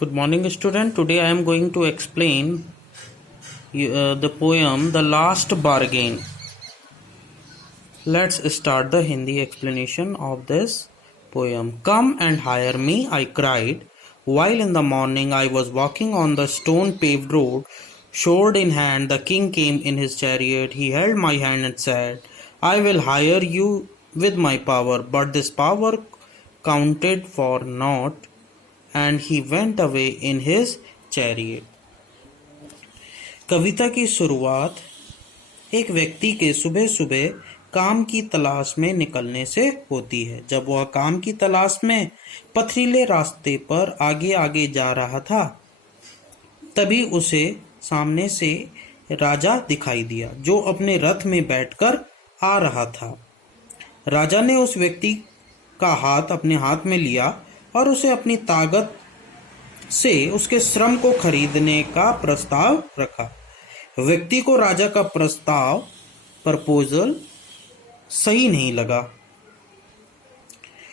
Good morning, student. Today I am going to explain the poem The Last Bargain. Let's start the Hindi explanation of this poem. Come and hire me, I cried, while in the morning I was walking on the stone-paved road. Sword in hand, the king came in his chariot. He held my hand and said, I will hire you with my power. But this power counted for naught, and he went away in his chariot. कविता की शुरुआत एक व्यक्ति के सुबह सुबह काम की तलाश में निकलने से होती है। जब वह काम की तलाश में पथरीले रास्ते पर आगे आगे जा रहा था, तभी उसे सामने से राजा दिखाई दिया, जो अपने रथ में बैठकर आ रहा था। राजा ने उस व्यक्ति का हाथ अपने हाथ में लिया और उसे अपनी ताकत से उसके श्रम को खरीदने का प्रस्ताव रखा। व्यक्ति को राजा का प्रपोजल सही नहीं लगा,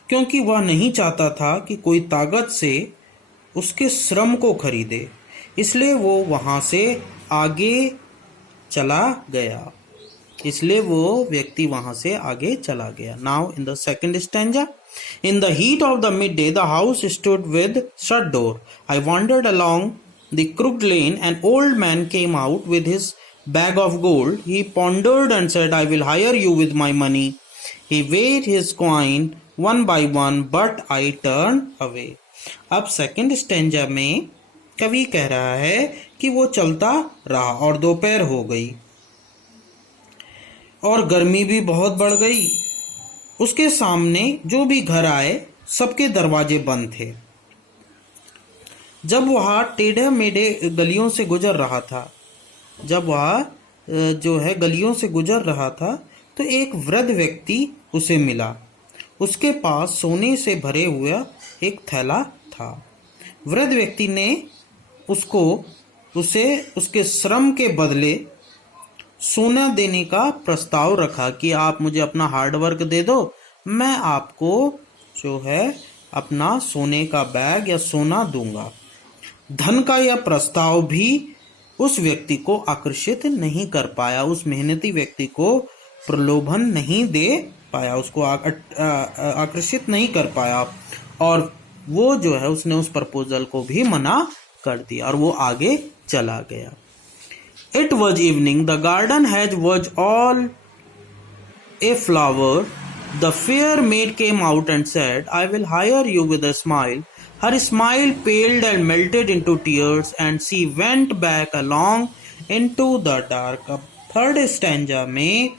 क्योंकि वह नहीं चाहता था कि कोई ताकत से उसके श्रम को खरीदे। इसलिए वो वहां से आगे चला गया। Now in the second stanza, in the heat of the midday, the house stood with shut door. I wandered along the crooked lane. An old man came out with his bag of gold. He pondered and said, I will hire you with my money. He weighed his coin one by one, but I turned away. अब second stanza में कवि कह रहा है कि वो चलता रहा और दोपहर हो गई और गर्मी भी बहुत बढ़ गई। उसके सामने जो भी घर आए, सबके दरवाजे बंद थे। जब वह टेढ़े मेढ़े गलियों से गुजर रहा था, तो एक वृद्ध व्यक्ति उसे मिला। उसके पास सोने से भरे हुआ एक थैला था। वृद्ध व्यक्ति ने उसे उसके श्रम के बदले सोना देने का प्रस्ताव रखा कि आप मुझे अपना हार्डवर्क दे दो, मैं आपको जो है अपना सोने का बैग या सोना दूंगा। धन का यह प्रस्ताव भी उस व्यक्ति को आकर्षित नहीं कर पाया, उस मेहनती व्यक्ति को प्रलोभन नहीं दे पाया, उसको आकर्षित नहीं कर पाया, और वो जो है उसने उस प्रपोजल को भी मना कर दिया और वो आगे चला गया। It was evening. The garden hedge was all a flower. The fair maid came out and said, I will hire you with a smile. Her smile paled and melted into tears, and she went back along into the dark. अब third stanza में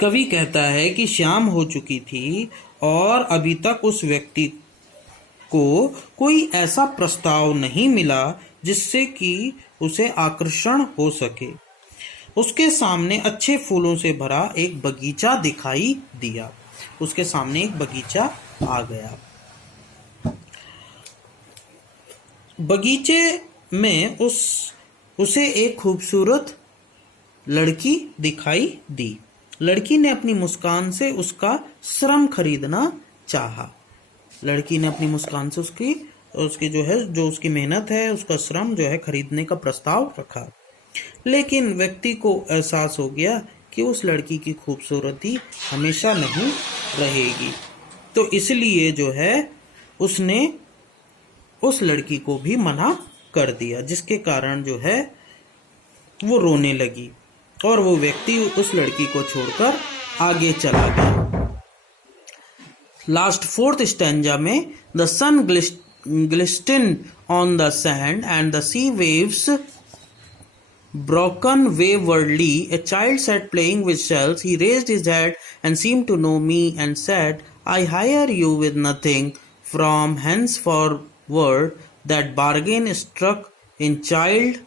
कवि कहता है कि शाम हो चुकी थी और अभी तक उस व्यक्ति को कोई ऐसा प्रस्ताव नहीं मिला जिससे कि उसे आकर्षण हो सके। उसके सामने अच्छे फूलों से भरा एक बगीचा दिखाई दिया। उसके सामने एक बगीचा आ गया। बगीचे में उसे एक खूबसूरत लड़की दिखाई दी। लड़की ने अपनी मुस्कान से उसका श्रम खरीदना चाहा। लड़की ने अपनी मुस्कान से उसकी जो उसकी मेहनत है, उसका श्रम जो है खरीदने का प्रस्ताव रखा। लेकिन व्यक्ति को एहसास हो गया कि उस लड़की की खूबसूरती हमेशा नहीं रहेगी, तो इसलिए जो है उसने उस लड़की को भी मना कर दिया, जिसके कारण जो है वो रोने लगी और वो व्यक्ति उस लड़की को छोड़कर आगे चला गया। लास्ट फोर्थ स्टैंजा में the sun glistened on the sand and the sea waves broken waywardly. A child sat playing with shells. He raised his head and seemed to know me and said, I hire you with nothing. From henceforward that bargain struck in child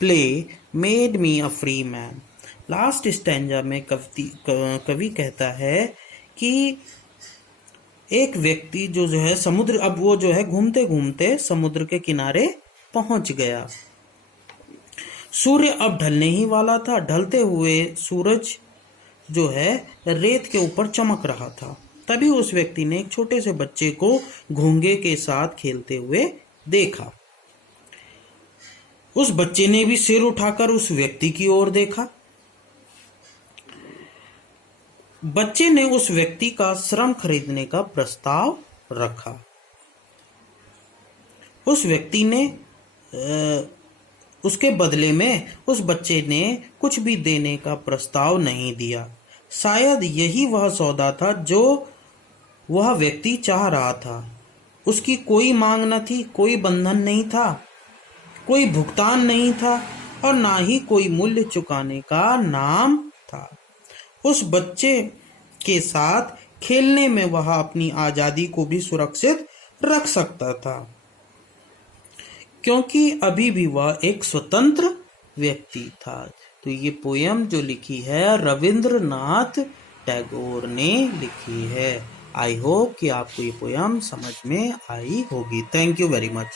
play made me a free man. Last stanza में कवि कहता है कि एक व्यक्ति जो है समुद्र, अब वो जो है घूमते घूमते समुद्र के किनारे पहुंच गया। सूर्य अब ढलने ही वाला था। ढलते हुए सूरज जो है रेत के ऊपर चमक रहा था। तभी उस व्यक्ति ने एक छोटे से बच्चे को घोंगे के साथ खेलते हुए देखा। उस बच्चे ने भी सिर उठाकर उस व्यक्ति की ओर देखा। बच्चे ने उस व्यक्ति का श्रम खरीदने का प्रस्ताव रखा। उस व्यक्ति ने उसके बदले में उस बच्चे ने कुछ भी देने का प्रस्ताव नहीं दिया। शायद यही वह सौदा था जो वह व्यक्ति चाह रहा था। उसकी कोई मांग न थी, कोई बंधन नहीं था, कोई भुगतान नहीं था और ना ही कोई मूल्य चुकाने का नाम था। उस बच्चे के साथ खेलने में वह अपनी आजादी को भी सुरक्षित रख सकता था, क्योंकि अभी भी वह एक स्वतंत्र व्यक्ति था। तो ये पोयम जो लिखी है रविंद्रनाथ टैगोर ने लिखी है। आई होप कि आपको ये पोयम समझ में आई होगी। Thank you very much.